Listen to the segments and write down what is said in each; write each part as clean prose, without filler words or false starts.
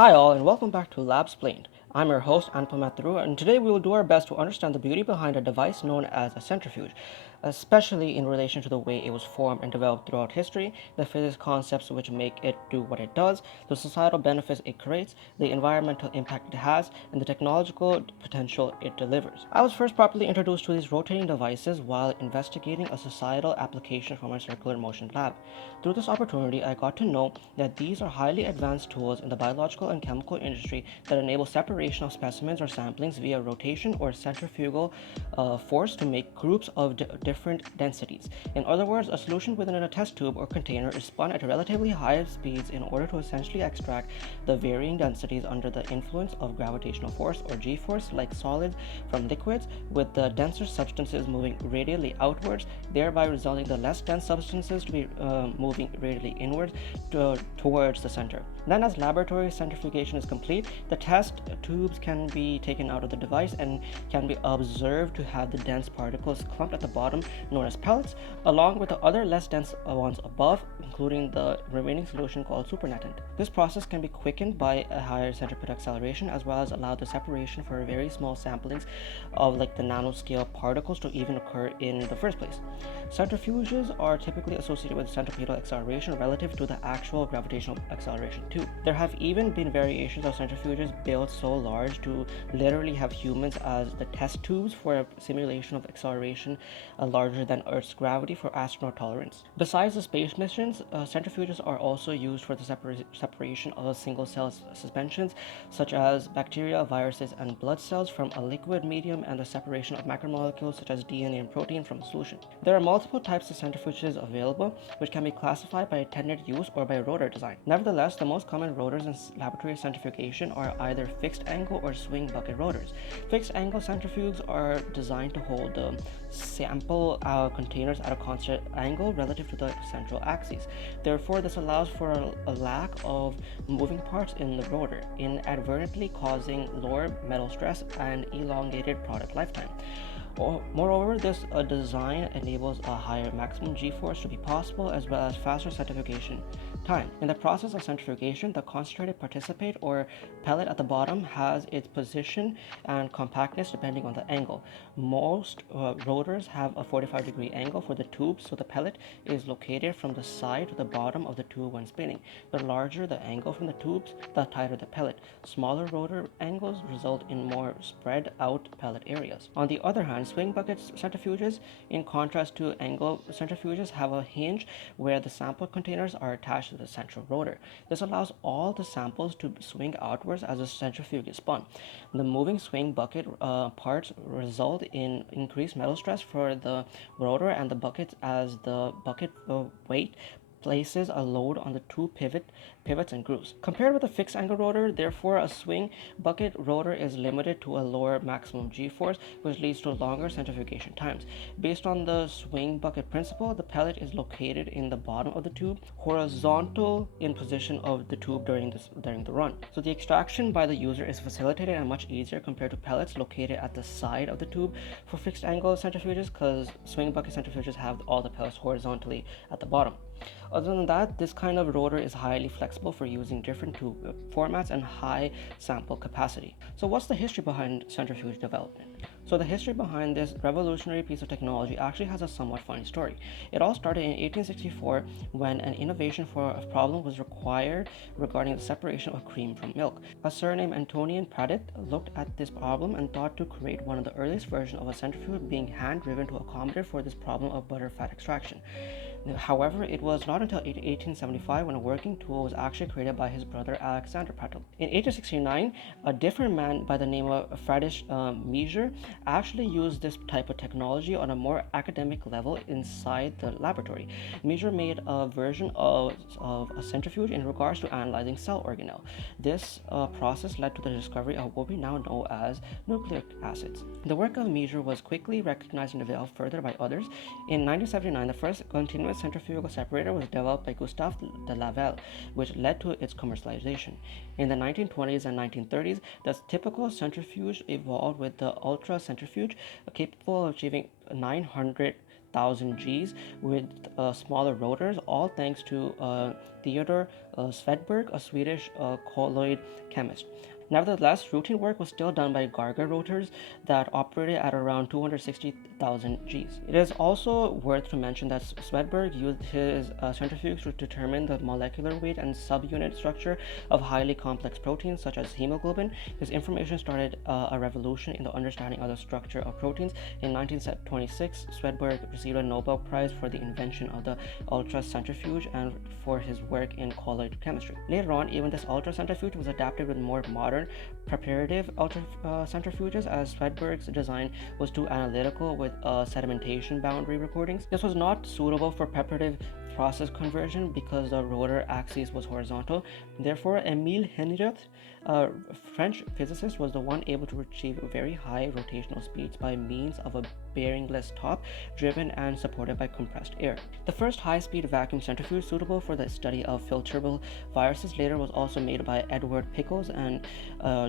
Hi all and welcome back to Labsplained. I'm your host Anantpal Matharoo, and today we will do our best to understand the beauty behind a device known as a centrifuge, especially in relation to the way it was formed and developed throughout history, the physics concepts which make it do what it does, the societal benefits it creates, the environmental impact it has, and the technological potential it delivers. I was first properly introduced to these rotating devices while investigating a societal application for my circular motion lab. Through this opportunity, I got to know that these are highly advanced tools in the biological and chemical industry that enable separation of specimens or samplings via rotation or centrifugal force to make groups of different densities. In other words, a solution within a test tube or container is spun at relatively high speeds in order to essentially extract the varying densities under the influence of gravitational force or g-force like solids from liquids, with the denser substances moving radially outwards, thereby resulting the less dense substances to be moving radially inwards towards the center. Then, as laboratory centrifugation is complete, the test tubes can be taken out of the device and can be observed to have the dense particles clumped at the bottom, known as pellets, along with the other less dense ones above, including the remaining solution called supernatant. This process can be quickened by a higher centripetal acceleration, as well as allow the separation for very small samplings of like the nanoscale particles to even occur in the first place. Centrifuges are typically associated with centripetal acceleration relative to the actual gravitational acceleration too. There have even been variations of centrifuges built so large to literally have humans as the test tubes for a simulation of acceleration larger than Earth's gravity for astronaut tolerance. Besides the space missions, centrifuges are also used for the separation of single cell suspensions such as bacteria, viruses, and blood cells from a liquid medium, and the separation of macromolecules such as DNA and protein from a solution. There are multiple types of centrifuges available, which can be classified by intended use or by rotor design. Nevertheless, the most common rotors in laboratory centrifugation are either fixed angle or swing bucket rotors. Fixed angle centrifuges are designed to hold the sample containers at a constant angle relative to the central axis. Therefore, this allows for a lack of moving parts in the rotor, inadvertently causing lower metal stress and elongated product lifetime. Moreover, this design enables a higher maximum g-force to be possible, as well as faster centrifugation time. In the process of centrifugation, the concentrated participate or pellet at the bottom has its position and compactness depending on the angle. Most rotors have a 45-degree angle for the tube, so the pellet is located from the side to the bottom of the tube when spinning. The larger the angle from the tubes, the tighter the pellet. Smaller rotor angles result in more spread out pellet areas. On the other hand, swing bucket centrifuges, in contrast to angle centrifuges, have a hinge where the sample containers are attached to the central rotor. This allows all the samples to swing outwards as the centrifuge is spun. The moving swing bucket parts result in increased metal stress for the rotor and the bucket, as the bucket weight places a load on the two pivots and grooves. Compared with a fixed angle rotor, therefore, a swing bucket rotor is limited to a lower maximum g-force, which leads to longer centrifugation times. Based on the swing bucket principle, the pellet is located in the bottom of the tube, horizontal in position of the tube during the run. So the extraction by the user is facilitated and much easier compared to pellets located at the side of the tube for fixed angle centrifuges, because swing bucket centrifuges have all the pellets horizontally at the bottom. Other than that, this kind of rotor is highly flexible for using different tube formats and high sample capacity. So what's the history behind centrifuge development? So the history behind this revolutionary piece of technology actually has a somewhat funny story. It all started in 1864 when an innovation for a problem was required regarding the separation of cream from milk. A sir named Antonian Pratt looked at this problem and thought to create one of the earliest versions of a centrifuge being hand-driven to accommodate for this problem of butter fat extraction. However, it was not until 1875 when a working tool was actually created by his brother Alexander Pratt. In 1869, a different man by the name of Friedrich Meisner actually used this type of technology on a more academic level inside the laboratory. Meisner made a version of a centrifuge in regards to analyzing cell organelle. This process led to the discovery of what we now know as nucleic acids. The work of Meisner was quickly recognized and developed further by others. In 1979, the first continuous centrifugal separator was developed by Gustave de Laval, which led to its commercialization. In the 1920s and 1930s, the typical centrifuge evolved with the ultra centrifuge, capable of achieving 900 1,000 Gs with smaller rotors, all thanks to Theodor Svedberg, a Swedish colloid chemist. Nevertheless, routine work was still done by Geiger rotors that operated at around 260,000 Gs. It is also worth to mention that Svedberg used his centrifuge to determine the molecular weight and subunit structure of highly complex proteins such as hemoglobin. This information started a revolution in the understanding of the structure of proteins. In 1926, Svedberg received a Nobel Prize for the invention of the ultracentrifuge and for his work in colloid chemistry. Later on, even this ultracentrifuge was adapted with more modern preparative ultracentrifuges, as Svedberg's design was too analytical with sedimentation boundary recordings. This was not suitable for preparative process conversion because the rotor axis was horizontal. Therefore, Emile Henriot, a French physicist, was the one able to achieve very high rotational speeds by means of a bearingless top driven and supported by compressed air. The first high-speed vacuum centrifuge suitable for the study of filterable viruses later was also made by Edward Pickles and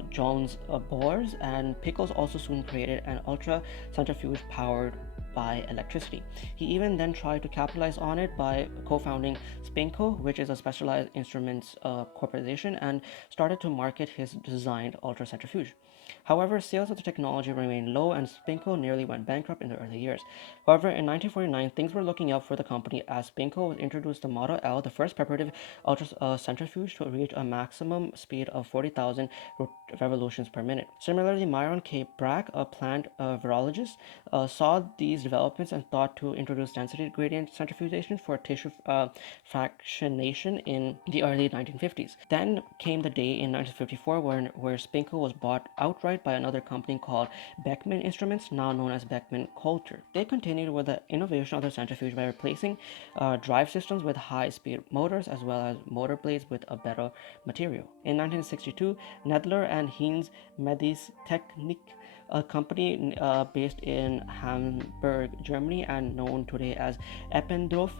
Jones Boers, and Pickles also soon created an ultracentrifuge powered by electricity. He even then tried to capitalize on it by co-founding Spinco, which is a specialized instruments corporation, and started to market his designed ultracentrifuge. However, sales of the technology remained low and Spinco nearly went bankrupt in the early years. However, in 1949, things were looking up for the company as Spinco introduced the Model L, the first preparative ultracentrifuge to reach a maximum speed of 40,000 revolutions per minute. Similarly, Myron K. Brack, a plant virologist, saw these developments and thought to introduce density gradient centrifugation for tissue fractionation in the early 1950s. Then came the day in 1954 where Spinco was bought outright by another company called Beckman Instruments, now known as Beckman Coulter. They continued with the innovation of the centrifuge by replacing drive systems with high-speed motors as well as motor blades with a better material. In 1962, Nedler and Heinz Medistechnik, a company based in Hamburg, Germany, and known today as Eppendorf,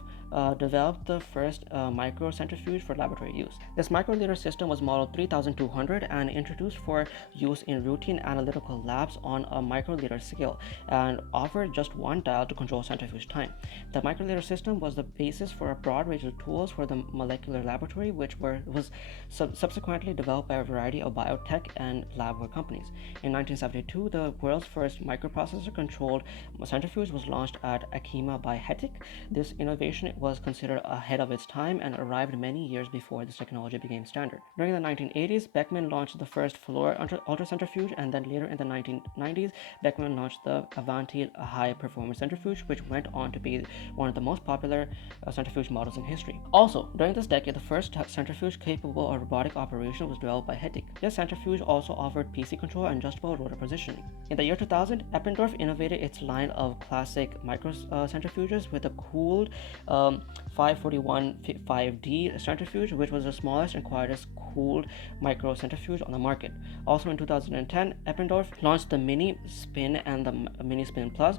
developed the first microcentrifuge for laboratory use. This microliter system was Model 3200 and introduced for use in routine analytical labs on a microliter scale and offered just one dial to control centrifuge time. The microliter system was the basis for a broad range of tools for the molecular laboratory, which was subsequently developed by a variety of biotech and labware companies. In 1972, the world's first microprocessor-controlled centrifuge was launched at Akima by Hettich. This innovation was considered ahead of its time and arrived many years before this technology became standard. During the 1980s, Beckman launched the first Fluor ultracentrifuge, and then later in the 1990s, Beckman launched the Avanti high-performance centrifuge, which went on to be one of the most popular centrifuge models in history. Also, during this decade, the first centrifuge capable of robotic operation was developed by Hettich. This centrifuge also offered PC control and adjustable rotor positioning. In the year 2000, Eppendorf innovated its line of classic microcentrifuges with a cooled 541-5D centrifuge, which was the smallest and quietest cooled microcentrifuge on the market. Also in 2010, Eppendorf launched the Mini Spin and the Mini Spin Plus,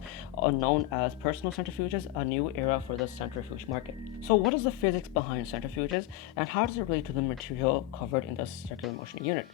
known as personal centrifuges, a new era for the centrifuge market. So what is the physics behind centrifuges, and how does it relate to the material covered in the circular motion unit?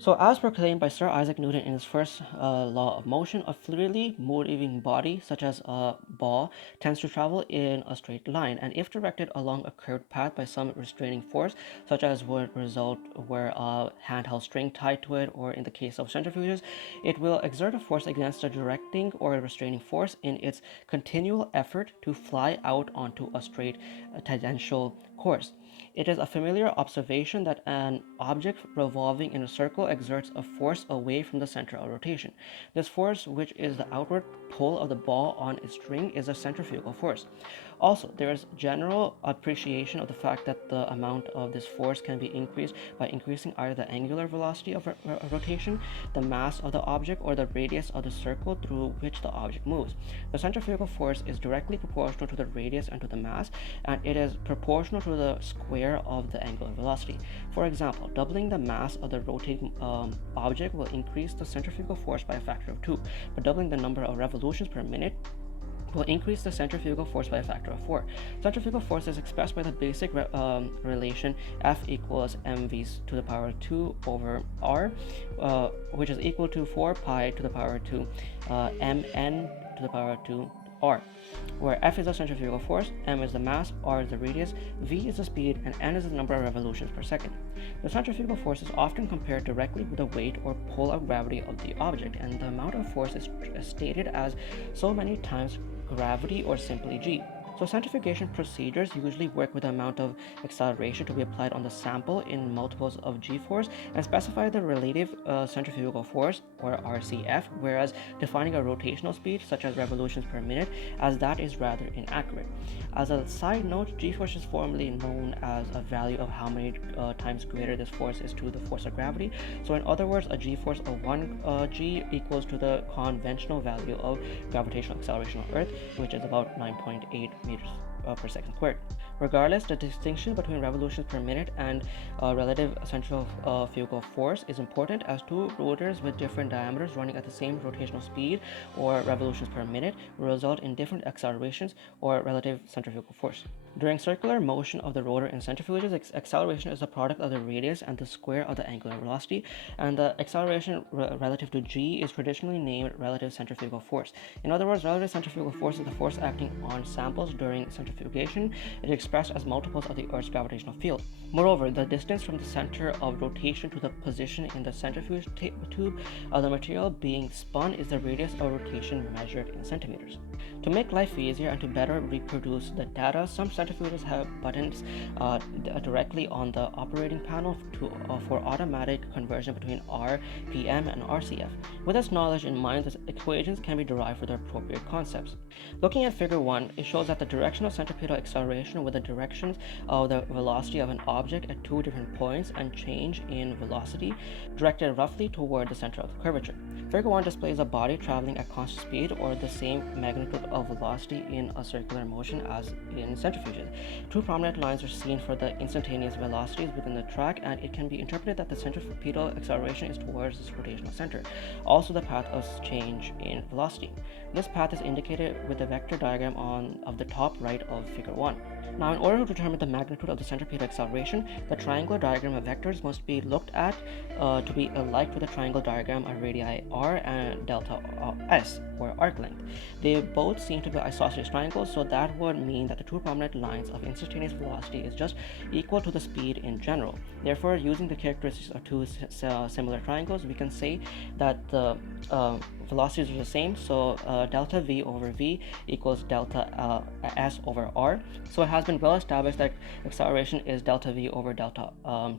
So as proclaimed by Sir Isaac Newton in his first law of motion, a freely moving body, such as a ball, tends to travel in a straight line, and if directed along a curved path by some restraining force, such as would result where a handheld string tied to it, or in the case of centrifuges, it will exert a force against the directing or restraining force in its continual effort to fly out onto a straight tangential course. It is a familiar observation that an object revolving in a circle exerts a force away from the center of rotation. This force, which is the outward pull of the ball on its string, is a centrifugal force. Also, there is general appreciation of the fact that the amount of this force can be increased by increasing either the angular velocity of rotation, the mass of the object, or the radius of the circle through which the object moves. The centrifugal force is directly proportional to the radius and to the mass, and it is proportional to the square of the angular velocity. For example, doubling the mass of the rotating object will increase the centrifugal force by a factor of 2, but doubling the number of revolutions per minute will increase the centrifugal force by a factor of 4. Centrifugal force is expressed by the basic relation F equals mv to the power 2 over r, which is equal to 4 pi to the power 2 mn to the power 2 r, where F is the centrifugal force, m is the mass, r is the radius, v is the speed, and n is the number of revolutions per second. The centrifugal force is often compared directly with the weight or pull of gravity of the object, and the amount of force is stated as so many times gravity or simply g. So centrifugation procedures usually work with the amount of acceleration to be applied on the sample in multiples of g-force and specify the relative centrifugal force, or RCF, whereas defining a rotational speed, such as revolutions per minute, as that is rather inaccurate. As a side note, g-force is formally known as a value of how many times greater this force is to the force of gravity. So in other words, a g-force of 1 g equals to the conventional value of gravitational acceleration on Earth, which is about 9.8 meters per second squared. Regardless, the distinction between revolutions per minute and relative centrifugal force is important, as two rotors with different diameters running at the same rotational speed, or revolutions per minute, will result in different accelerations, or relative centrifugal force. During circular motion of the rotor in centrifuges, acceleration is the product of the radius and the square of the angular velocity, and the acceleration relative to g is traditionally named relative centrifugal force. In other words, relative centrifugal force is the force acting on samples during centrifugation. It is expressed as multiples of the Earth's gravitational field. Moreover, the distance from the center of rotation to the position in the centrifuge tube of the material being spun is the radius of rotation measured in centimeters. To make life easier and to better reproduce the data, some centrifuges have buttons directly on the operating panel for automatic conversion between RPM and RCF. With this knowledge in mind, the equations can be derived for the appropriate concepts. Looking at figure 1, it shows that the direction of centripetal acceleration with the directions of the velocity of an object at two different points and change in velocity directed roughly toward the center of the curvature. Figure 1 displays a body traveling at constant speed, or the same magnitude of velocity in a circular motion as in centrifuges. Two prominent lines are seen for the instantaneous velocities within the track, and it can be interpreted that the centripetal acceleration is towards this rotational center, also the path of change in velocity. This path is indicated with the vector diagram of the top right of figure 1. Now, in order to determine the magnitude of the centripetal acceleration, the triangular diagram of vectors must be looked at to be alike to the triangle diagram of radii r and delta s, or arc length. They both seem to be isosceles triangles, so that would mean that the two prominent lines of instantaneous velocity is just equal to the speed in general. Therefore, using the characteristics of two similar triangles, we can say that the velocities are the same, so delta v over v equals delta s over r. So it has been well established that acceleration is delta v over delta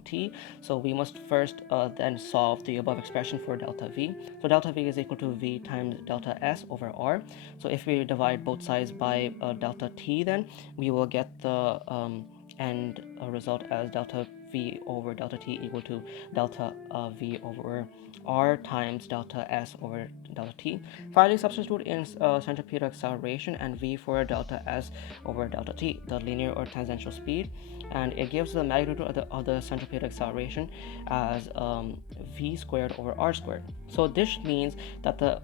t, so we must first then solve the above expression for delta v. So delta v is equal to v times delta s over r. So if we divide both sides by delta t, then we will get the end result as delta v over delta t equal to delta v over r times delta s over delta t. Finally, substitute in centripetal acceleration and v for delta s over delta t, the linear or tangential speed, and it gives the magnitude of the centripetal acceleration as v squared over r squared. So this means that the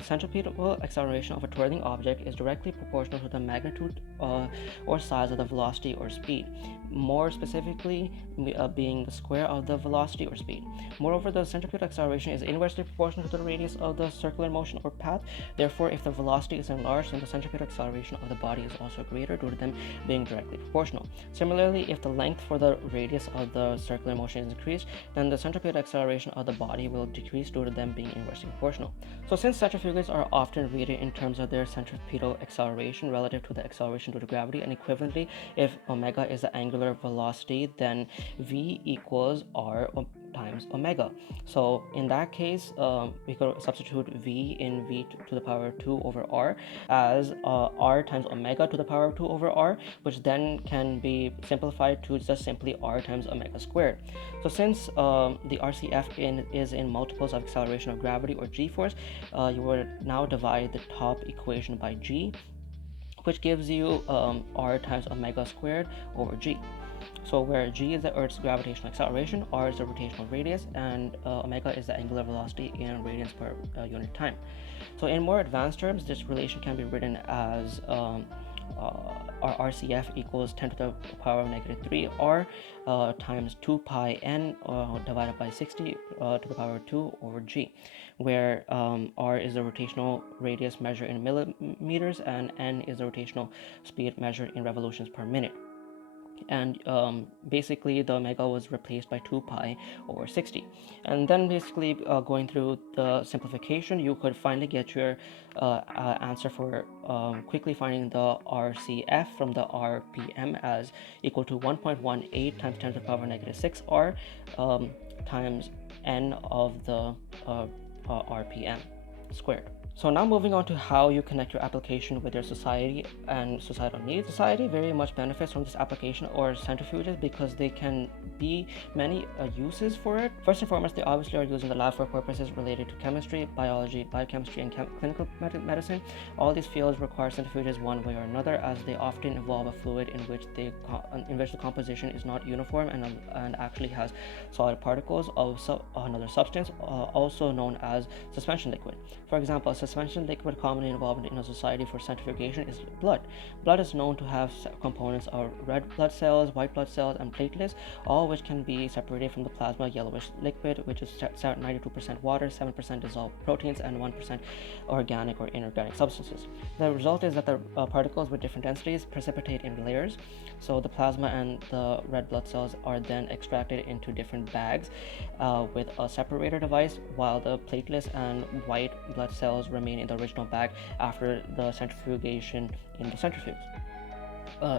centripetal acceleration of a twirling object is directly proportional to the magnitude or size of the velocity or speed, more specifically being the square of the velocity or speed. Moreover, the centripetal acceleration is inversely proportional to the radius of the circular motion or path. Therefore, if the velocity is enlarged, then the centripetal acceleration of the body is also greater due to them being directly proportional. Similarly, if the length for the radius of the circular motion is increased, then the centripetal acceleration of the body will decrease due to them being inversely proportional. So since centrifuges are often rated in terms of their centripetal acceleration relative to the acceleration due to gravity, and equivalently, if omega is the angular velocity, then v equals r times omega. So in that case, we could substitute v in v to the power 2 over r as r times omega to the power 2 over r, which then can be simplified to just simply r times omega squared. So since the RCF is in multiples of acceleration of gravity, or g-force, you would now divide the top equation by g, which gives you r times omega squared over g. So where g is the Earth's gravitational acceleration, r is the rotational radius, and omega is the angular velocity in radians per unit time. So in more advanced terms, this relation can be written as our RCF equals 10 to the power of negative 3 r times 2 pi n divided by 60 to the power of 2 over g, where r is the rotational radius measured in millimeters and n is the rotational speed measured in revolutions per minute. And basically the omega was replaced by 2 pi over 60. And then basically going through the simplification, you could finally get your answer for quickly finding the RCF from the RPM as equal to 1.18 times 10 to the power negative 6 r times n of the RPM squared. So now moving on to how you connect your application with your society and societal needs. Society very much benefits from this application or centrifuges because they can be many uses for it. First and foremost, they obviously are used in the lab for purposes related to chemistry, biology, biochemistry, and clinical medicine. All these fields require centrifuges one way or another, as they often involve a fluid in which the composition is not uniform and actually has solid particles of another substance, also known as suspension liquid. For example, a suspension liquid commonly involved in a society for centrifugation is blood. Blood is known to have components of red blood cells, white blood cells, and platelets, all which can be separated from the plasma yellowish liquid, which is 92% water, 7% dissolved proteins, and 1% organic or inorganic substances. The result is that the particles with different densities precipitate in layers. So the plasma and the red blood cells are then extracted into different bags with a separator device, while the platelets and white blood cells remain in the original bag after the centrifugation in the centrifuge.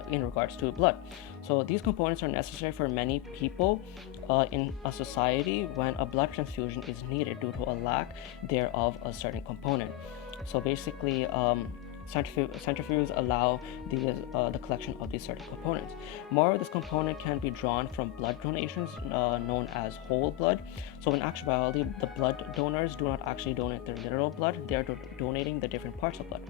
In regards to blood, so these components are necessary for many people in a society when a blood transfusion is needed due to a lack thereof a certain component. So basically centrifuges allow the collection of these certain components. Moreover, this component can be drawn from blood donations known as whole blood. So in actuality, the blood donors do not actually donate their literal blood, they are donating the different parts of blood.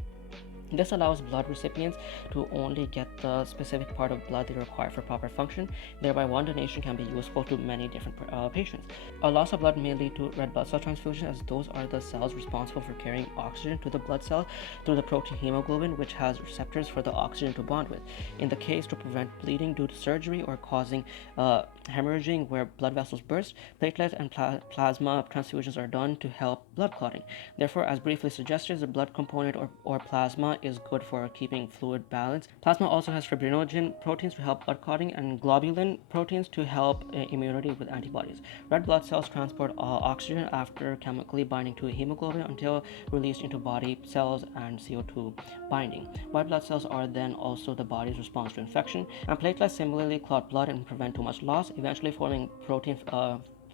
This allows blood recipients to only get the specific part of blood they require for proper function. Thereby, one donation can be useful to many different patients. A loss of blood may lead to red blood cell transfusion, as those are the cells responsible for carrying oxygen to the blood cell through the protein hemoglobin, which has receptors for the oxygen to bond with. In the case to prevent bleeding due to surgery or causing hemorrhaging where blood vessels burst, platelet and plasma transfusions are done to help blood clotting. Therefore, as briefly suggested, the blood component or plasma is good for keeping fluid balance. Plasma also has fibrinogen proteins to help blood clotting and globulin proteins to help immunity with antibodies. Red blood cells transport oxygen after chemically binding to hemoglobin until released into body cells and CO2 binding. White blood cells are then also the body's response to infection, and platelets similarly clot blood and prevent too much loss, eventually forming protein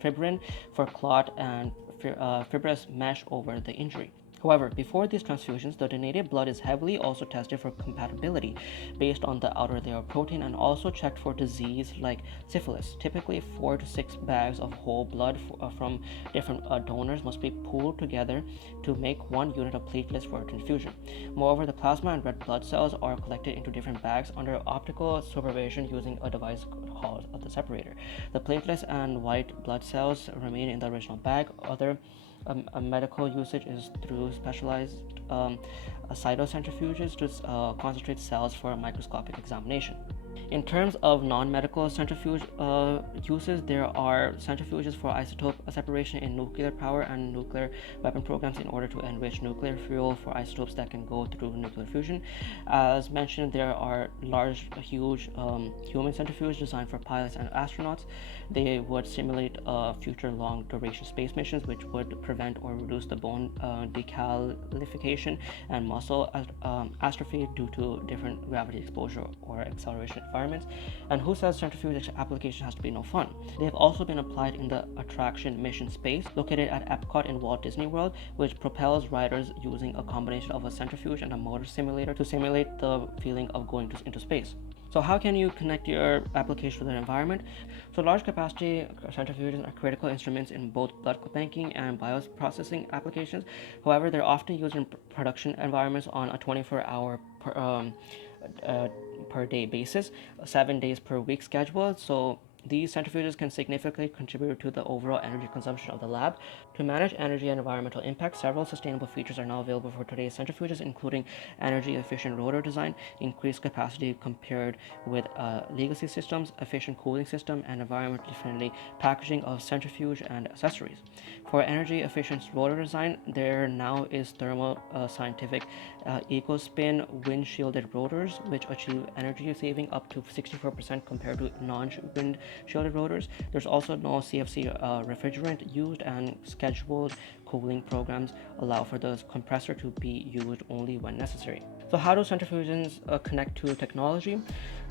fibrin for clot and fibrous mesh over the injury. However, before these transfusions, the donated blood is heavily also tested for compatibility based on the outer layer of protein and also checked for disease like syphilis. Typically, 4 to 6 bags of whole blood from different donors must be pooled together to make 1 unit of platelets for transfusion. Moreover, the plasma and red blood cells are collected into different bags under optical supervision using a device called the separator. The platelets and white blood cells remain in the original bag. Other medical usage is through specialized cytocentrifuges to concentrate cells for microscopic examination. In terms of non-medical centrifuge uses, there are centrifuges for isotope separation in nuclear power and nuclear weapon programs in order to enrich nuclear fuel for isotopes that can go through nuclear fusion. As mentioned, there are large, huge human centrifuges designed for pilots and astronauts. They would simulate future long-duration space missions, which would prevent or reduce the bone decalcification and muscle atrophy due to different gravity exposure or acceleration environments. And who says centrifuge application has to be no fun? They have also been applied in the attraction mission space located at Epcot in Walt Disney World, which propels riders using a combination of a centrifuge and a motor simulator to simulate the feeling of going into space. So how can you connect your application with the environment? So large capacity centrifuges are critical instruments in both blood banking and bioprocessing applications. However, they're often used in production environments on a 24-hour per day basis, 7 days per week schedule. So These centrifuges can significantly contribute to the overall energy consumption of the lab. To manage energy and environmental impact, several sustainable features are now available for today's centrifuges, including energy efficient rotor design, increased capacity compared with legacy systems, efficient cooling system, and environmentally friendly packaging of centrifuge and accessories. For energy efficient rotor design, there now is thermal scientific EcoSpin wind shielded rotors, which achieve energy saving up to 64% compared to non-wind shielded rotors. There's also no CFC refrigerant used, and scheduled cooling programs allow for the compressor to be used only when necessary. So how do centrifuges connect to technology?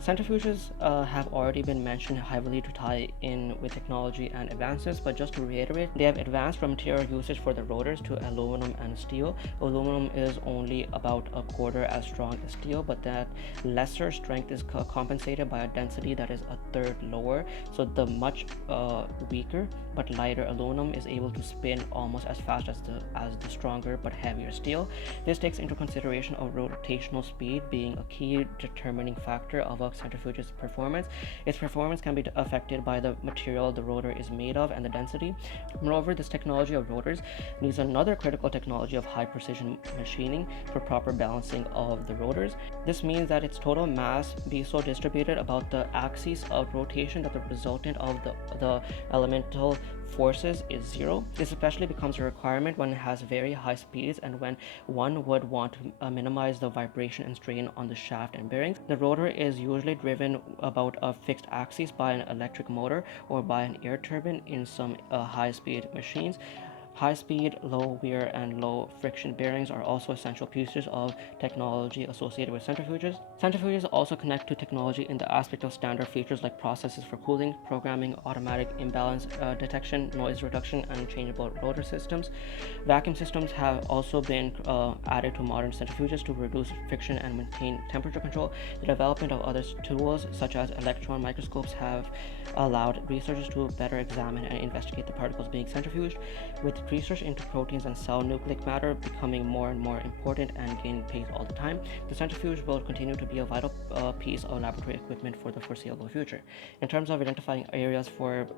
Centrifuges have already been mentioned heavily to tie in with technology and advances, but just to reiterate, they have advanced from material usage for the rotors to aluminum and steel. Aluminum is only about a quarter as strong as steel, but that lesser strength is compensated by a density that is a third lower. So the much weaker but lighter aluminum is able to spin almost as fast as the stronger but heavier steel. This takes into consideration of rotational speed being a key determining factor of a centrifuge's performance. Its performance can be affected by the material the rotor is made of and the density. Moreover, this technology of rotors needs another critical technology of high precision machining for proper balancing of the rotors. This means that its total mass be so distributed about the axis of rotation that the resultant of the elemental forces is zero. This especially becomes a requirement when it has very high speeds and when one would want to minimize the vibration and strain on the shaft and bearings. The rotor is usually driven about a fixed axis by an electric motor or by an air turbine in some high-speed machines. High-speed, low wear, and low friction bearings are also essential pieces of technology associated with centrifuges. Centrifuges also connect to technology in the aspect of standard features like processes for cooling, programming, automatic imbalance detection, noise reduction, and changeable rotor systems. Vacuum systems have also been added to modern centrifuges to reduce friction and maintain temperature control. The development of other tools, such as electron microscopes, have allowed researchers to better examine and investigate the particles being centrifuged. With research into proteins and cell nucleic matter becoming more and more important and gaining pace all the time, the centrifuge will continue to be a vital piece of laboratory equipment for the foreseeable future. In terms of identifying areas for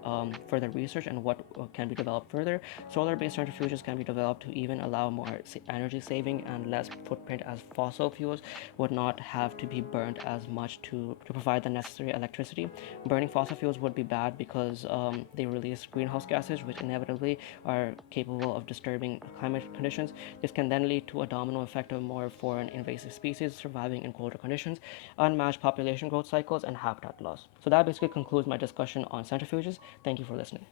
further research and what can be developed further, solar-based centrifuges can be developed to even allow more energy saving and less footprint, as fossil fuels would not have to be burned as much to provide the necessary electricity. Burning fossil fuels would be bad because they release greenhouse gases, which inevitably are capable of disturbing climate conditions. This can then lead to a domino effect of more foreign invasive species surviving in colder conditions, unmatched population growth cycles, and habitat loss. So that basically concludes my discussion on centrifuges. Thank you for listening.